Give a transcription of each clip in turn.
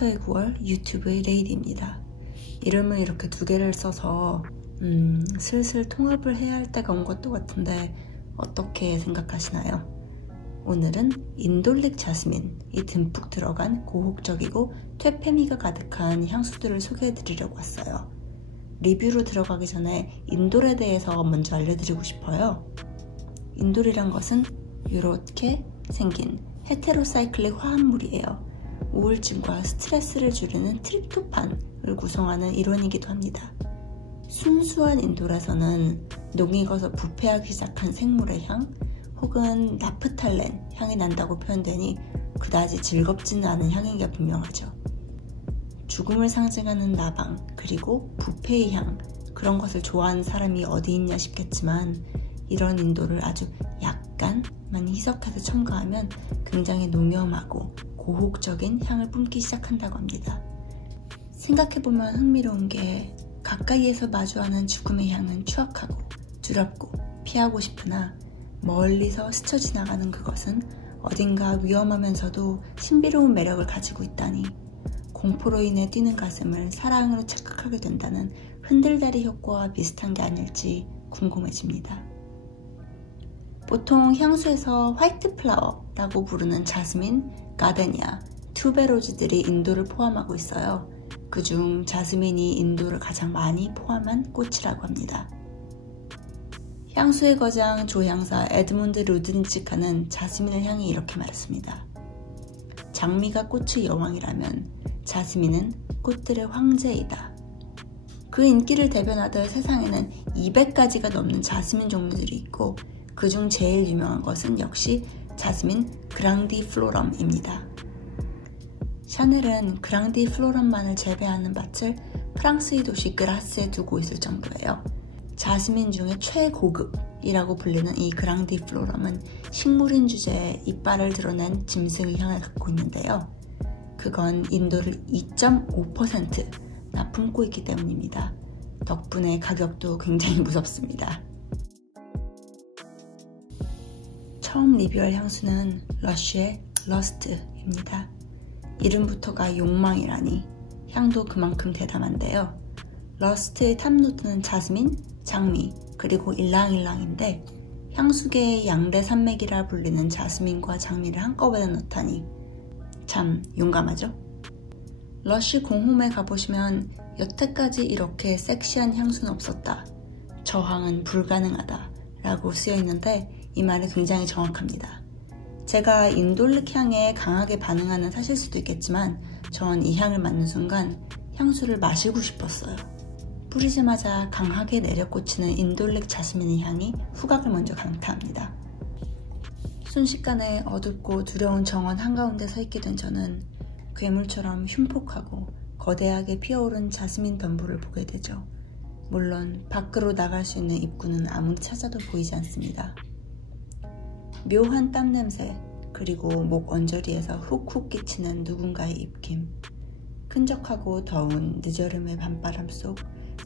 캐릭터의 9월 유튜브의 레이디입니다. 이름을 이렇게 두 개를 써서 슬슬 통합을 해야 할 때가 온 것도 같은데 어떻게 생각하시나요? 오늘은 인돌릭 자스민이 듬뿍 들어간 고혹적이고 퇴폐미가 가득한 향수들을 소개해드리려고 왔어요. 리뷰로 들어가기 전에 인돌에 대해서 먼저 알려드리고 싶어요. 인돌이란 것은 이렇게 생긴 헤테로사이클릭 화합물이에요. 우울증과 스트레스를 줄이는 트립토판을 구성하는 일원이기도 합니다. 순수한 인돌에서는 녹익어서 부패하기 시작한 생물의 향 혹은 나프탈렌 향이 난다고 표현되니 그다지 즐겁지는 않은 향이기가 분명하죠. 죽음을 상징하는 나방 그리고 부패의 향, 그런 것을 좋아하는 사람이 어디 있냐 싶겠지만 이런 인도를 아주 약간만 희석해서 첨가하면 굉장히 농염하고 고혹적인 향을 뿜기 시작한다고 합니다. 생각해보면 흥미로운 게 가까이에서 마주하는 죽음의 향은 추악하고 두렵고 피하고 싶으나 멀리서 스쳐 지나가는 그것은 어딘가 위험하면서도 신비로운 매력을 가지고 있다니 공포로 인해 뛰는 가슴을 사랑으로 착각하게 된다는 흔들다리 효과와 비슷한 게 아닐지 궁금해집니다. 보통 향수에서 화이트 플라워라고 부르는 자스민, 가데니아, 투베로즈들이 인도를 포함하고 있어요. 그중 자스민이 인도를 가장 많이 포함한 꽃이라고 합니다. 향수의 거장 조향사 에드문드 루드니치카는 자스민을 향해 이렇게 말했습니다. 장미가 꽃의 여왕이라면 자스민은 꽃들의 황제이다. 그 인기를 대변하듯 세상에는 200가지가 넘는 자스민 종류들이 있고 그중 제일 유명한 것은 역시 자스민 그랑디플로럼입니다. 샤넬은 그랑디플로럼만을 재배하는 밭을 프랑스의 도시 그라스에 두고 있을 정도예요. 자스민 중에 최고급이라고 불리는 이 그랑디플로럼은 식물인 주제에 이빨을 드러낸 짐승의 향을 갖고 있는데요. 그건 인도를 2.5%나 품고 있기 때문입니다. 덕분에 가격도 굉장히 무섭습니다. 처음 리뷰할 향수는 러쉬의 러스트입니다. 이름부터가 욕망이라니 향도 그만큼 대담한데요. 러스트의 탑노트는 자스민, 장미, 그리고 일랑일랑인데 향수계의 양대 산맥이라 불리는 자스민과 장미를 한꺼번에 넣다니 참 용감하죠? 러쉬 공홈에 가보시면 여태까지 이렇게 섹시한 향수는 없었다. 저항은 불가능하다 라고 쓰여있는데 이 말이 굉장히 정확합니다. 제가 인돌릭 향에 강하게 반응하는 탓일 수도 있겠지만 전 이 향을 맡는 순간 향수를 마시고 싶었어요. 뿌리자마자 강하게 내려꽂히는 인돌릭 자스민의 향이 후각을 먼저 강타합니다. 순식간에 어둡고 두려운 정원 한가운데 서 있게 된 저는 괴물처럼 흉폭하고 거대하게 피어오른 자스민 덤불을 보게 되죠. 물론 밖으로 나갈 수 있는 입구는 아무리 찾아도 보이지 않습니다. 묘한 땀 냄새, 그리고 목 언저리에서 훅훅 끼치는 누군가의 입김, 끈적하고 더운 늦여름의 밤바람 속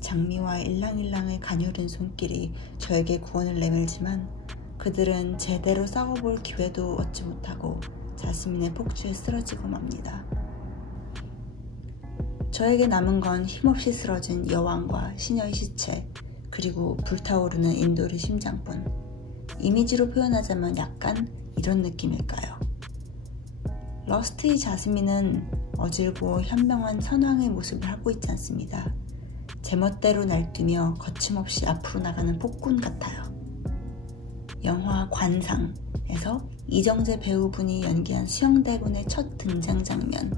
장미와 일랑일랑의 가녀린 손길이 저에게 구원을 내밀지만 그들은 제대로 싸워볼 기회도 얻지 못하고 자스민의 폭주에 쓰러지고 맙니다. 저에게 남은 건 힘없이 쓰러진 여왕과 시녀의 시체, 그리고 불타오르는 인돌의 심장뿐. 이미지로 표현하자면 약간 이런 느낌일까요? 러스트의 자스민은 어질고 현명한 선왕의 모습을 하고 있지 않습니다. 제멋대로 날뛰며 거침없이 앞으로 나가는 폭군 같아요. 영화 관상에서 이정재 배우분이 연기한 수영대군의 첫 등장 장면,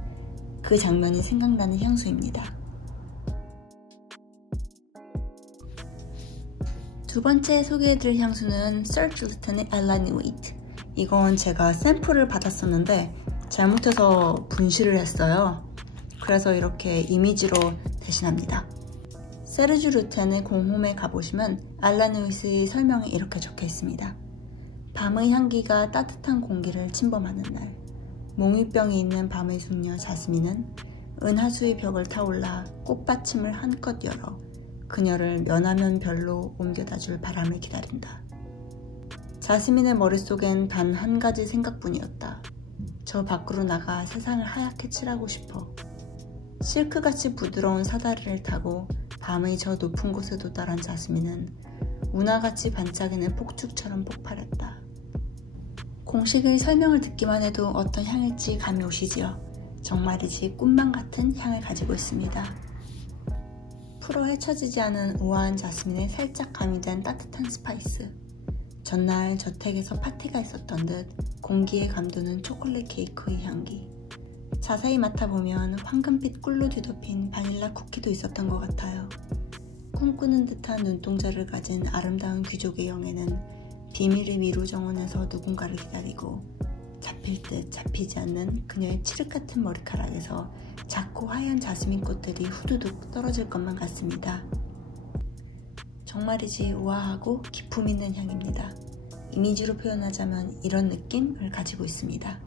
그 장면이 생각나는 향수입니다. 두 번째 소개해드릴 향수는 Serge Lutens Elanouit. 이건 제가 샘플을 받았었는데 잘못해서 분실을 했어요. 그래서 이렇게 이미지로 대신합니다. 세르주 루텐의 공홈에 가보시면 알라누잇의 설명이 이렇게 적혀 있습니다. 밤의 향기가 따뜻한 공기를 침범하는 날, 몽유병이 있는 밤의 숙녀 자스민은 은하수의 벽을 타올라 꽃받침을 한껏 열어 그녀를 면하면 별로 옮겨다 줄 바람을 기다린다. 자스민의 머릿속엔 단 한 가지 생각뿐이었다. 저 밖으로 나가 세상을 하얗게 칠하고 싶어. 실크같이 부드러운 사다리를 타고 밤의 저 높은 곳에 도달한 자스민은 운하같이 반짝이는 폭죽처럼 폭발했다. 공식의 설명을 듣기만 해도 어떤 향일지 감이 오시지요. 정말이지 꿈만 같은 향을 가지고 있습니다. 풀어 헤쳐지지 않은 우아한 자스민에 살짝 가미된 따뜻한 스파이스. 전날 저택에서 파티가 있었던 듯 공기에 감도는 초콜릿 케이크의 향기. 자세히 맡아보면 황금빛 꿀로 뒤덮인 바닐라 쿠키도 있었던 것 같아요. 꿈꾸는 듯한 눈동자를 가진 아름다운 귀족의 영에는 비밀의 미로 정원에서 누군가를 기다리고 잡힐 듯 잡히지 않는 그녀의 칠흑 같은 머리카락에서 작고 하얀 자스민 꽃들이 후두둑 떨어질 것만 같습니다. 정말이지 우아하고 기품 있는 향입니다. 이미지로 표현하자면 이런 느낌을 가지고 있습니다.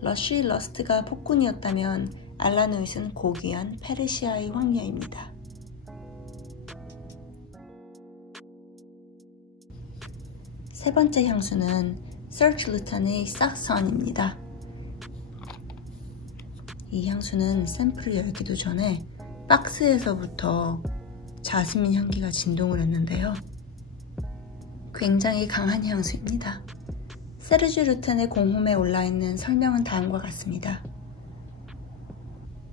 러쉬 러스트가 폭군이었다면 알라누잇은 고귀한 페르시아의 황녀입니다. 세 번째 향수는 서치 루탄의 싹선입니다. 이 향수는 샘플을 열기도 전에 박스에서부터 자스민 향기가 진동을 했는데요. 굉장히 강한 향수입니다. 세르주 루탄의 공홈에 올라있는 설명은 다음과 같습니다.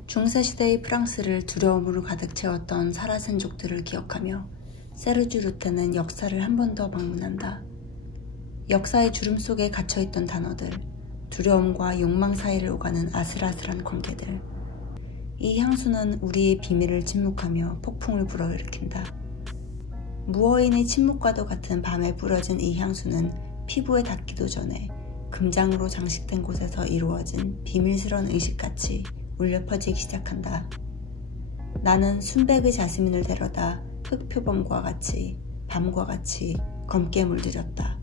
중세시대의 프랑스를 두려움으로 가득 채웠던 사라센족들을 기억하며 세르주 루탄은 역사를 한 번 더 방문한다. 역사의 주름 속에 갇혀있던 단어들, 두려움과 욕망 사이를 오가는 아슬아슬한 관계들. 이 향수는 우리의 비밀을 침묵하며 폭풍을 불어일으킨다. 무어인의 침묵과도 같은 밤에 뿌려진 이 향수는 피부에 닿기도 전에 금장으로 장식된 곳에서 이루어진 비밀스러운 의식같이 울려 퍼지기 시작한다. 나는 순백의 자스민을 데려다 흑표범과 같이 밤과 같이 검게 물들였다.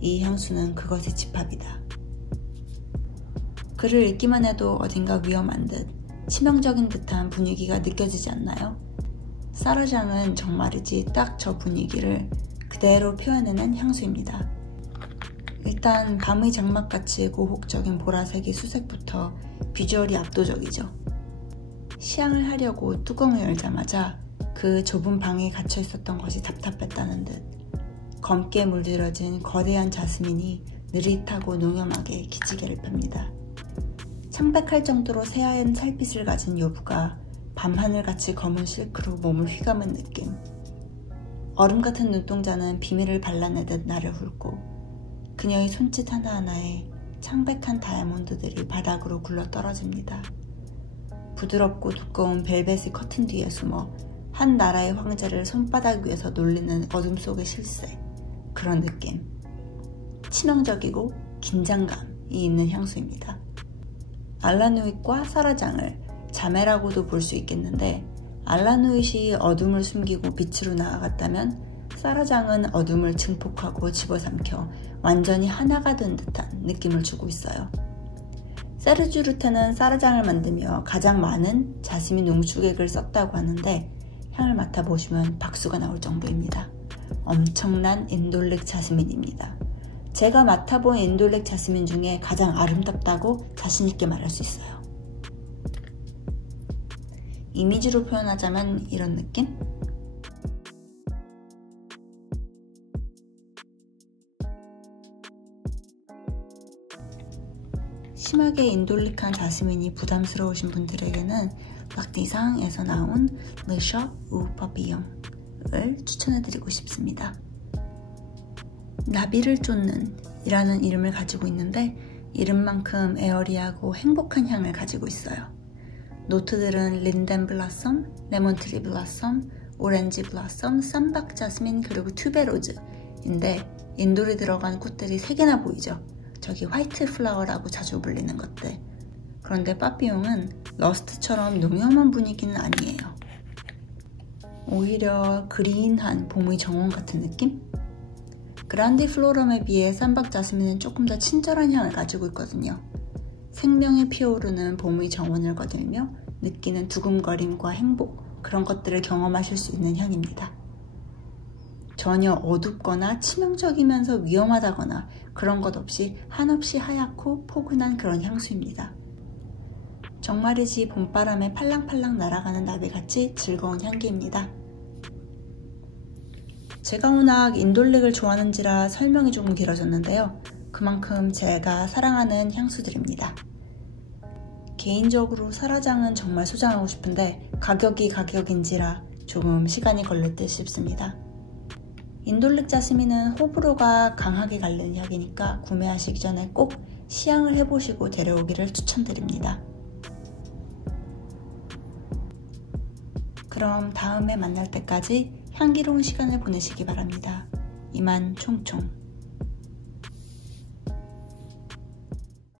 이 향수는 그것의 집합이다. 글을 읽기만 해도 어딘가 위험한 듯 치명적인 듯한 분위기가 느껴지지 않나요? 사르장은 정말이지 딱 저 분위기를 그대로 표현해낸 향수입니다. 일단 밤의 장막같이 고혹적인 보라색의 수색부터 비주얼이 압도적이죠. 시향을 하려고 뚜껑을 열자마자 그 좁은 방에 갇혀 있었던 것이 답답했다는 듯 검게 물들어진 거대한 자스민이 느릿하고 농염하게 기지개를 펴니다. 창백할 정도로 새하얀 살빛을 가진 요부가 밤하늘같이 검은 실크로 몸을 휘감은 느낌. 얼음 같은 눈동자는 비밀을 발라내듯 나를 훑고 그녀의 손짓 하나하나에 창백한 다이아몬드들이 바닥으로 굴러 떨어집니다. 부드럽고 두꺼운 벨벳의 커튼 뒤에 숨어 한 나라의 황제를 손바닥 위에서 놀리는 어둠 속의 실세. 그런 느낌. 치명적이고 긴장감이 있는 향수입니다. 알라누잇과 사라장을 자매라고도 볼 수 있겠는데 알라누잇이 어둠을 숨기고 빛으로 나아갔다면 사라장은 어둠을 증폭하고 집어삼켜 완전히 하나가 된 듯한 느낌을 주고 있어요. 세르주 루탄은 사라장을 만들며 가장 많은 자스민 농축액을 썼다고 하는데 향을 맡아보시면 박수가 나올 정도입니다. 엄청난 인돌렉 자스민입니다. 제가 맡아본 인돌렉 자스민 중에 가장 아름답다고 자신있게 말할 수 있어요. 이미지로 표현하자면 이런 느낌? 심하게 인돌릭한 자스민이 부담스러우신 분들에게는 락디상에서 나온 Le Shop au Papillon을 추천해드리고 싶습니다. 나비를 쫓는 이라는 이름을 가지고 있는데 이름만큼 에어리하고 행복한 향을 가지고 있어요. 노트들은 린덴 블라썸, 레몬트리 블라썸, 오렌지 블라썸, 쌈박 자스민 그리고 튜베로즈인데 인돌이 들어간 꽃들이 3개나 보이죠. 저기 화이트 플라워라고 자주 불리는 것들. 그런데 빠삐용은 러스트처럼 농염한 분위기는 아니에요. 오히려 그린한 봄의 정원 같은 느낌? 그란디 플로럼에 비해 쌈박 자스민은 조금 더 친절한 향을 가지고 있거든요. 생명이 피어오르는 봄의 정원을 거들며 느끼는 두근거림과 행복, 그런 것들을 경험하실 수 있는 향입니다. 전혀 어둡거나 치명적이면서 위험하다거나 그런 것 없이 한없이 하얗고 포근한 그런 향수입니다. 정말이지 봄바람에 팔랑팔랑 날아가는 나비같이 즐거운 향기입니다. 제가 워낙 인돌릭을 좋아하는지라 설명이 조금 길어졌는데요. 그만큼 제가 사랑하는 향수들입니다. 개인적으로 사라장은 정말 소장하고 싶은데 가격이 가격인지라 조금 시간이 걸릴 듯 싶습니다. 인돌릭 자스민은 호불호가 강하게 갈리는 향이니까 구매하시기 전에 꼭 시향을 해보시고 데려오기를 추천드립니다. 그럼 다음에 만날 때까지 향기로운 시간을 보내시기 바랍니다. 이만 총총.